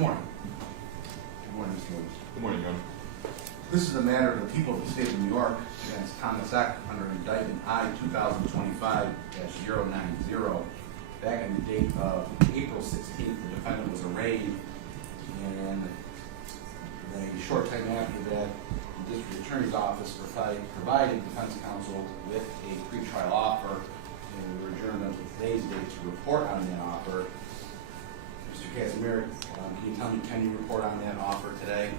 morning. Good morning, Mr. Williams. Good morning, Your Honor. This is a matter of the people of the state of New York against Thomas Eck under indictment I 2025-090. Back on the date of April 16th, the defendant was arraigned, and a short time after that, the district attorney's office provided defense counsel with a pretrial offer, and we were adjourned until today's date to report on that offer. Mr. Casimir, can you tell me, can you report on that offer today?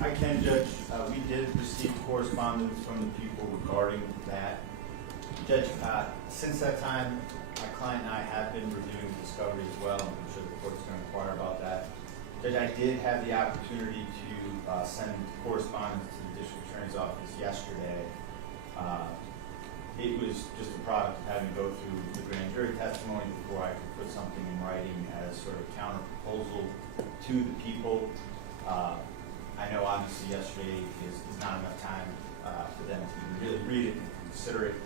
I can, Judge. We did receive correspondence from the people regarding that. Judge, since that time, my client and I have been reviewing discovery as well, and I'm sure the court's going to inquire about that. Judge, I did have the opportunity to send correspondence to the district attorney's office yesterday. It was just a product of having to go through the grand jury testimony before I could put something in writing as sort of counter proposal to the people. I know obviously yesterday is not enough time for them to really read it and consider it.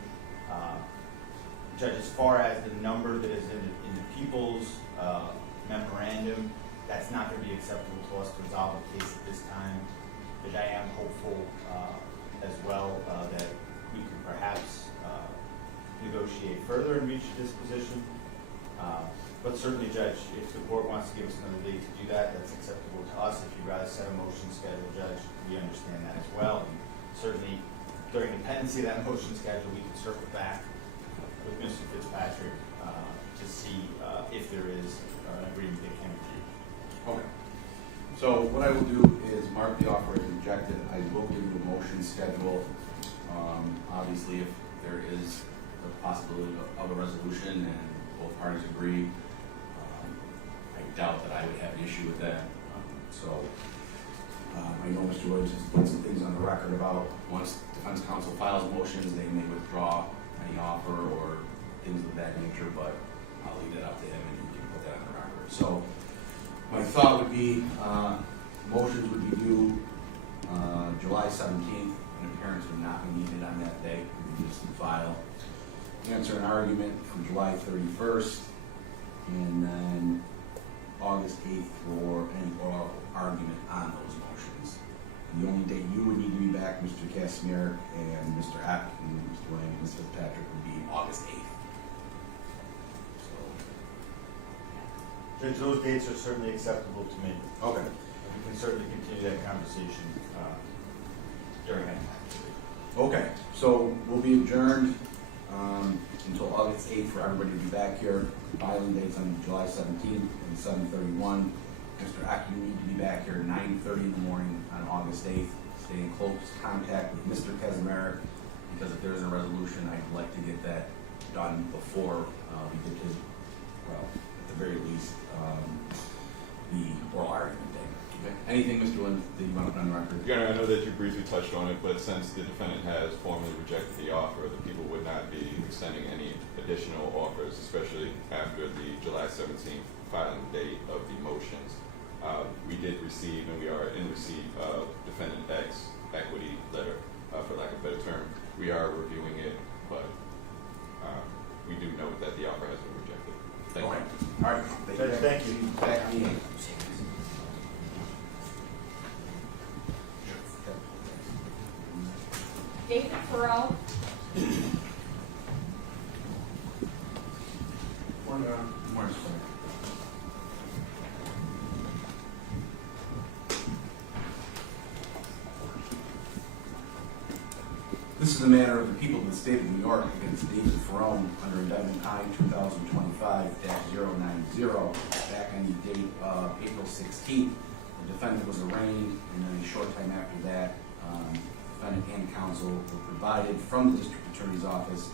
Judge, as far as the number that is in the people's memorandum, that's not going to be acceptable to us to resolve the case at this time. But I am hopeful as well that we can perhaps negotiate further and reach a disposition. But certainly, Judge, if the court wants to give us another day to do that, that's acceptable to us. If you'd rather set a motion schedule, Judge, we understand that as well. And certainly, during the pendency of that motion schedule, we can circle back with Mr. Fitzpatrick to see if there is an agreement that can be reached. Okay. So what I will do is mark the offer as rejected. I will give you a motion schedule. Obviously, if there is the possibility of a resolution and both parties agree, I doubt that I would have an issue with that. I know Mr. Williams has put some things on the record about once defense counsel files motions, they may withdraw any offer or things of that nature, but I'll leave that up to him and he can put that on the record. So my thought would be motions would be due July 17th, and appearance would not be needed on that day. We can just file. Answer an argument from July 31st, and then August 8th for any oral argument on those motions. The only date you would need to be back, Mr. Casimir and Mr. Eck and Mr. Williams and Mr. Fitzpatrick, would be August 8th. Judge, those dates are certainly acceptable to me. Okay. We can certainly continue that conversation during that time. Okay, so we'll be adjourned until August 8th for everybody to be back here. Filing dates on July 17th and 7/31. Mr. Eck, you need to be back here at 9:30 in the morning on August 8th. Stay in close contact with Mr. Casimir, because if there's a resolution, I'd like to get that done before we get to, well, at the very least, the oral argument day. Okay. Anything, Mr. Williams, that you want to put on the record? Your Honor, I know that you briefly touched on it, but since the defendant has formally rejected the offer, the people would not be extending any additional offers, especially after the July 17th filing date of the motions. We did receive, and we are in receipt of defendant X's equity letter, for lack of a better term. We are reviewing it, but we do note that the offer has been rejected. Thank you. All right. Judge, thank you. Back on the 8th. David Farrell. Morning, sir. This is a matter of the people of the state of New York against David Farrell under indictment I 2025-090. Back on the date of April 16th, the defendant was arraigned, and then a short time after that, defendant and counsel were provided from the district attorney's office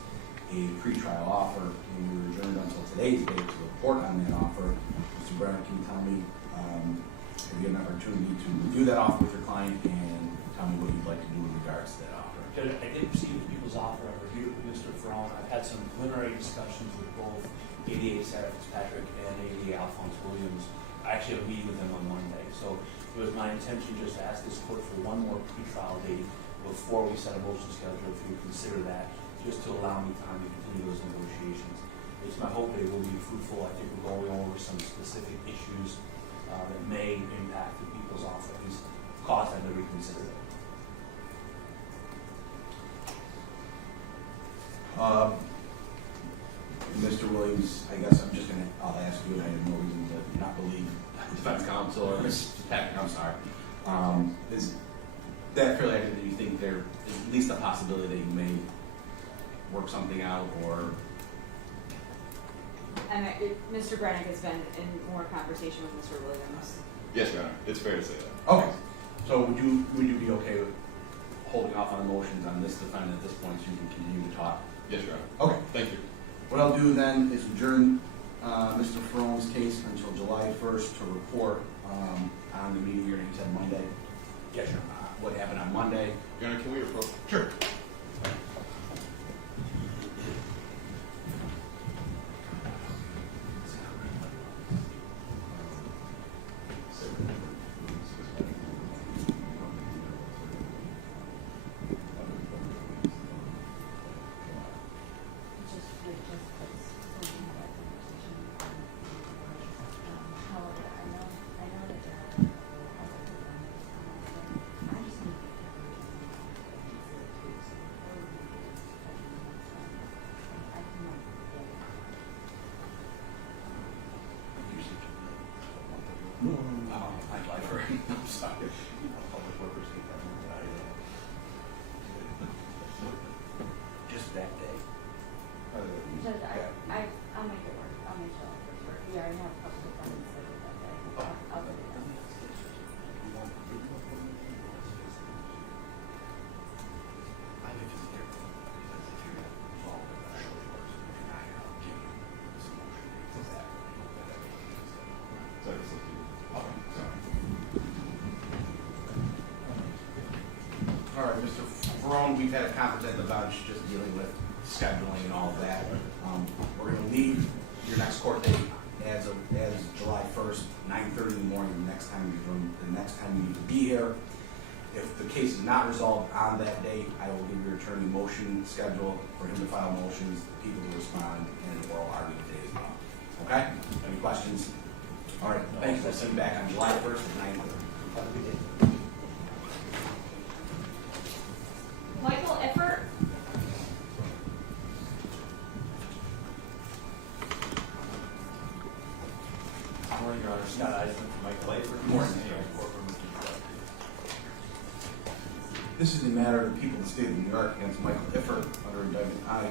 a pretrial offer, and we were adjourned until today's date to report on that offer. Mr. Brown, can you tell me, have you had an opportunity to review that offer with your client and tell me what you'd like to do in regards to that offer? Judge, I did receive the people's offer. I reviewed it with Mr. Farrell. I've had some preliminary discussions with both ADA Sarah Fitzpatrick and ADA Alphonse Williams. I actually have a meeting with them on Monday. So it was my intention just to ask this court for one more pretrial date before we set a motion schedule, if you consider that, just to allow me time to continue those negotiations. It's my hope that it will be fruitful. I think we're going over some specific issues that may impact the people's offerings, cause them to reconsider it. Mr. Williams, I guess I'll ask you, and I have no reason to not believe defense counsel or Ms. Patrick, I'm sorry. Is that fairly accurate that you think there is at least a possibility that you may work something out, or? And Mr. Brennick has been in more conversation with Mr. Williams. Yes, Your Honor, it's fair to say that. Okay. So would you be okay with holding off on motions on this defendant at this point so you can continue to talk? Yes, Your Honor. Okay. Thank you. What I'll do then is adjourn Mr. Ferrone's case until July 1st to report on the meeting hearing. He said Monday. Yes, sir. What happened on Monday? Your Honor, can we approach? Sure. I'm sorry. Public workers take that one, but just that day. Judge, I'll make it work. I'll make sure it work. We already have a couple of friends that do that day. I'll do that. All right, Mr. Ferrone, we've had a conference at the bench just dealing with scheduling and all of that. We're going to leave your next court date as July 1st, 9:30 in the morning. The next time you need to be here. If the case is not resolved on that date, I will give your attorney motion schedule for him to file motions, people to respond, and an oral argument day as well. Okay? Any questions? All right. Thanks. We'll see you back on July 1st at 9:30. Have a good day. Michael Eper. Morning, Your Honor. Scott Eisman from Michael Eper. Morning. Courtroom. This is the matter of the people of the state of New York against Michael Eper under indictment I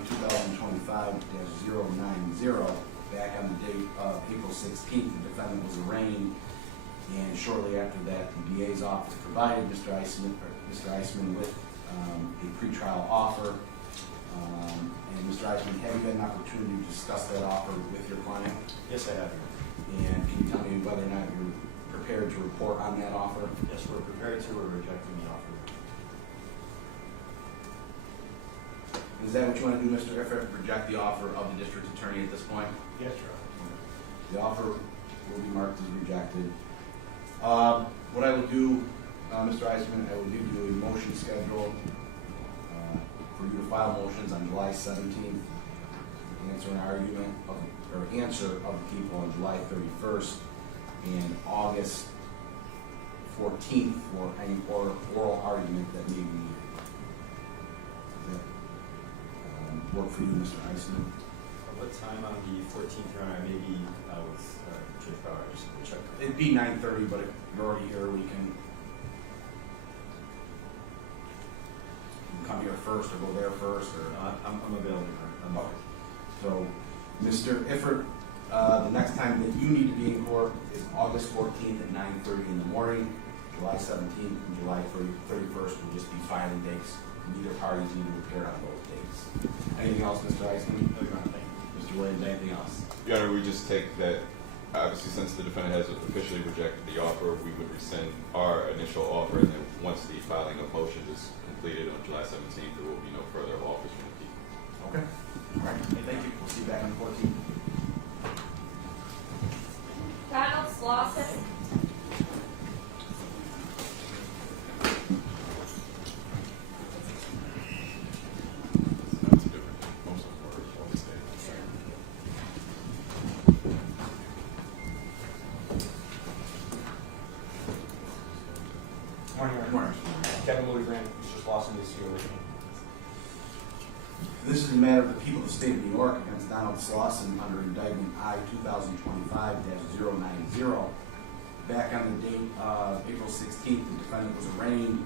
2025-090. Back on the date of April 16th, the defendant was arraigned, and shortly after that, the DA's office provided Mr. Eisman with a pretrial offer. And Mr. Eisman, have you had an opportunity to discuss that offer with your client? Yes, I have. And can you tell me whether or not you're prepared to report on that offer? Yes, we're prepared to. We're rejecting the offer. Is that what you want to do, Mr. Efer? Reject the offer of the district attorney at this point? Yes, Your Honor. The offer will be marked as rejected. What I will do, Mr. Eisman, I will give you a motion schedule for you to file motions on July 17th, answer an argument or answer of the people on July 31st, and August 14th for any oral argument that may be needed. Does that work for you, Mr. Eisman? What time on the 14th, Your Honor? Maybe with Judge Bauer, just to check. It'd be 9:30, but if you're already here, we can come here first or go there first, or. I'm available. Okay. So, Mr. Ifford, the next time that you need to be in court is August 14th at 9:30 in the morning. July 17th and July 31st will just be filing dates. Neither parties need to appear on both dates. Anything else, Mr. Eisman? No, Your Honor, thank you. Mr. Williams, anything else? Your Honor, we just take that, obviously, since the defendant has officially rejected the offer, we would rescind our initial offer, and then once the filing of motions is completed on July 17th, there will be no further offers from the people. Okay. All right. Hey, thank you. We'll see you back on the 14th. Lawson. That's different. Most of them were all the same. Kevin Grant, Mr. Lawson is here with me. This is a matter of the people of the state of New York against Donald Lawson under indictment I 2025-090. Back on the date of April 16th, the defendant was arraigned,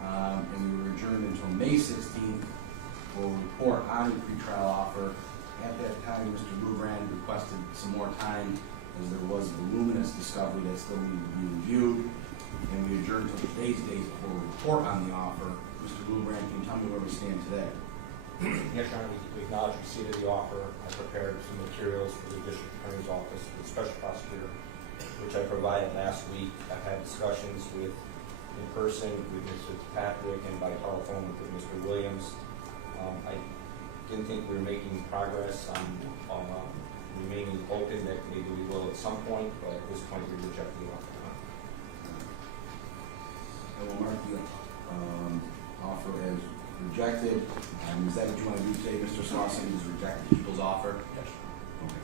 and we were adjourned until May 16th for a report on a pretrial offer. At that time, Mr. Lubrand requested some more time as there was voluminous discovery that still needed to be reviewed, and we adjourned until today's date for a report on the offer. Mr. Lubrand, can you tell me where we stand today? Yes, Your Honor, we acknowledge receipt of the offer. I prepared some materials for the District Attorney's Office, the Special Prosecutor, which I provided last week. I've had discussions in person with Mr. Patrick and by telephone with Mr. Williams. I didn't think we were making progress on remaining open, that maybe we will at some point, but at this point we reject the offer. I will mark the offer as rejected. Is that what you want to do today, Mr. Lawson, is reject the people's offer? Yes. Okay.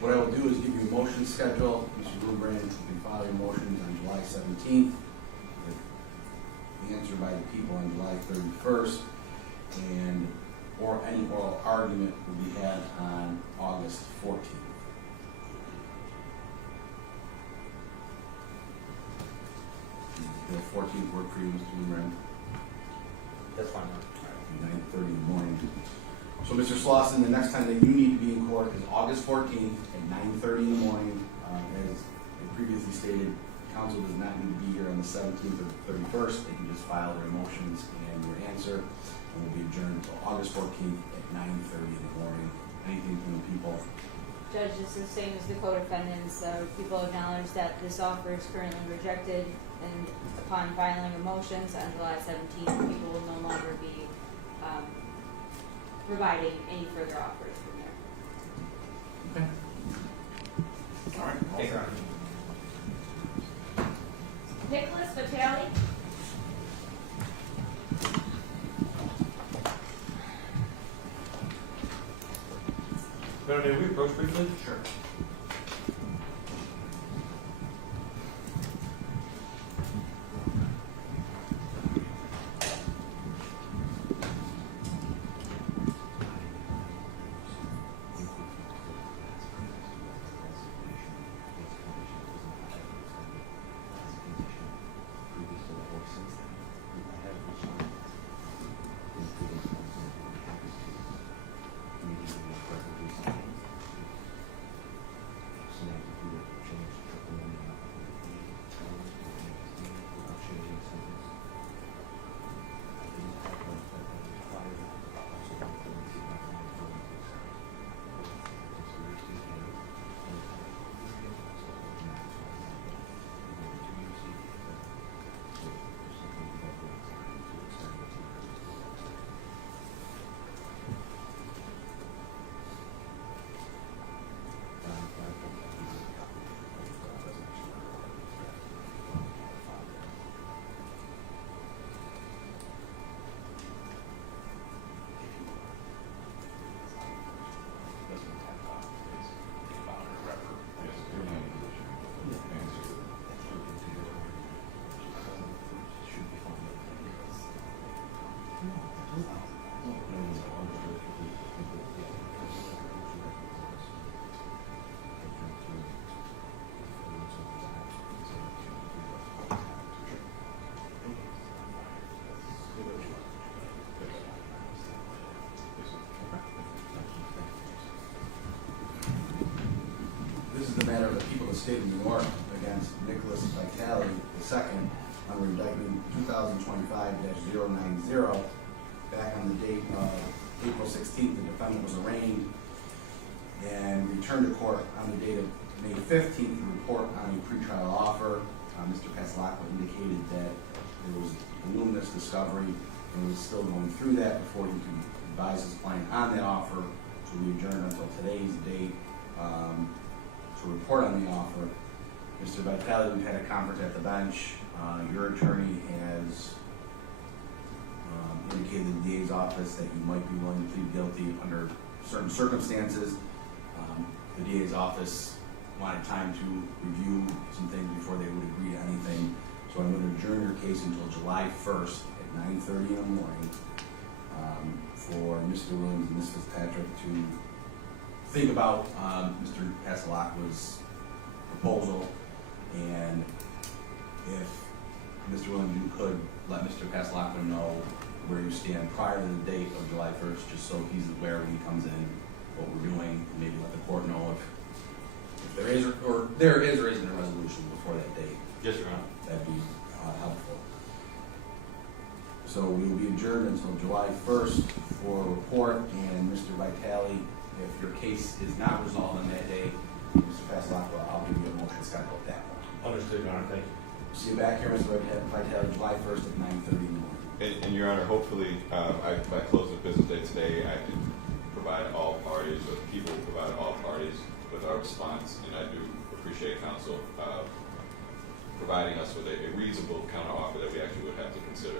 What I will do is give you a motion schedule. Mr. Lubrand, you can file your motions on July 17th. The answer by the people on July 31st, or any oral argument will be had on August 14th. The 14th work for you, Mr. Lubrand? That's fine. 9:30 in the morning. So, Mr. Slauson, the next time that you need to be in court is August 14th at 9:30 in the morning. As I previously stated, counsel does not need to be here on the 17th or 31st. They can just file their motions and your answer, and we'll be adjourned until August 14th at 9:30 in the morning. Anything from the people? Judge, this is the same as the co-defendants. People acknowledge that this offer is currently rejected, and upon filing of motions on July 17th, people will no longer be providing any further offers from there. Okay. All right. Thank you. Nicholas Vitali? Madam, may we approach briefly? Sure. This is the matter of the people of the state of New York against Nicholas Vitali II under indictment 2025-090. Back on the date of April 16th, the defendant was arraigned and returned to court on the date of May 15th to report on a pretrial offer. Mr. Paslakwa indicated that there was voluminous discovery and was still going through that before he could advise his client on that offer. So we adjourned until today's date to report on the offer. Mr. Vitali, we've had a conference at the bench. Your attorney has indicated to the DA's office that you might be willing to plead guilty under certain circumstances. The DA's office wanted time to review some things before they would agree to anything. So So I'm going to adjourn your case until July 1st at 9:30 in the morning for Mr. Williams and Ms. Fitzpatrick to think about Mr. Pasalacqua's proposal, and if Mr. Williams, you could let Mr. Pasalacqua know where you stand prior to the date of July 1st, just so he's aware when he comes in what we're doing, and maybe let the court know if there is or there is or isn't a resolution before that date. Yes, Your Honor. That'd be helpful. So we will be adjourned until July 1st for a report, and Mr. Vitali, if your case is not resolved on that day, Mr. Pasalacqua, I'll give you a motion schedule at that point. Understood, Your Honor, thank you. See you back here, Mr. Vitali, July 1st at 9:30 in the morning. And Your Honor, hopefully, by close of business day today, I can provide all parties, or people provide all parties with our response, and I do appreciate counsel providing us with a reasonable counteroffer that we actually would have to consider.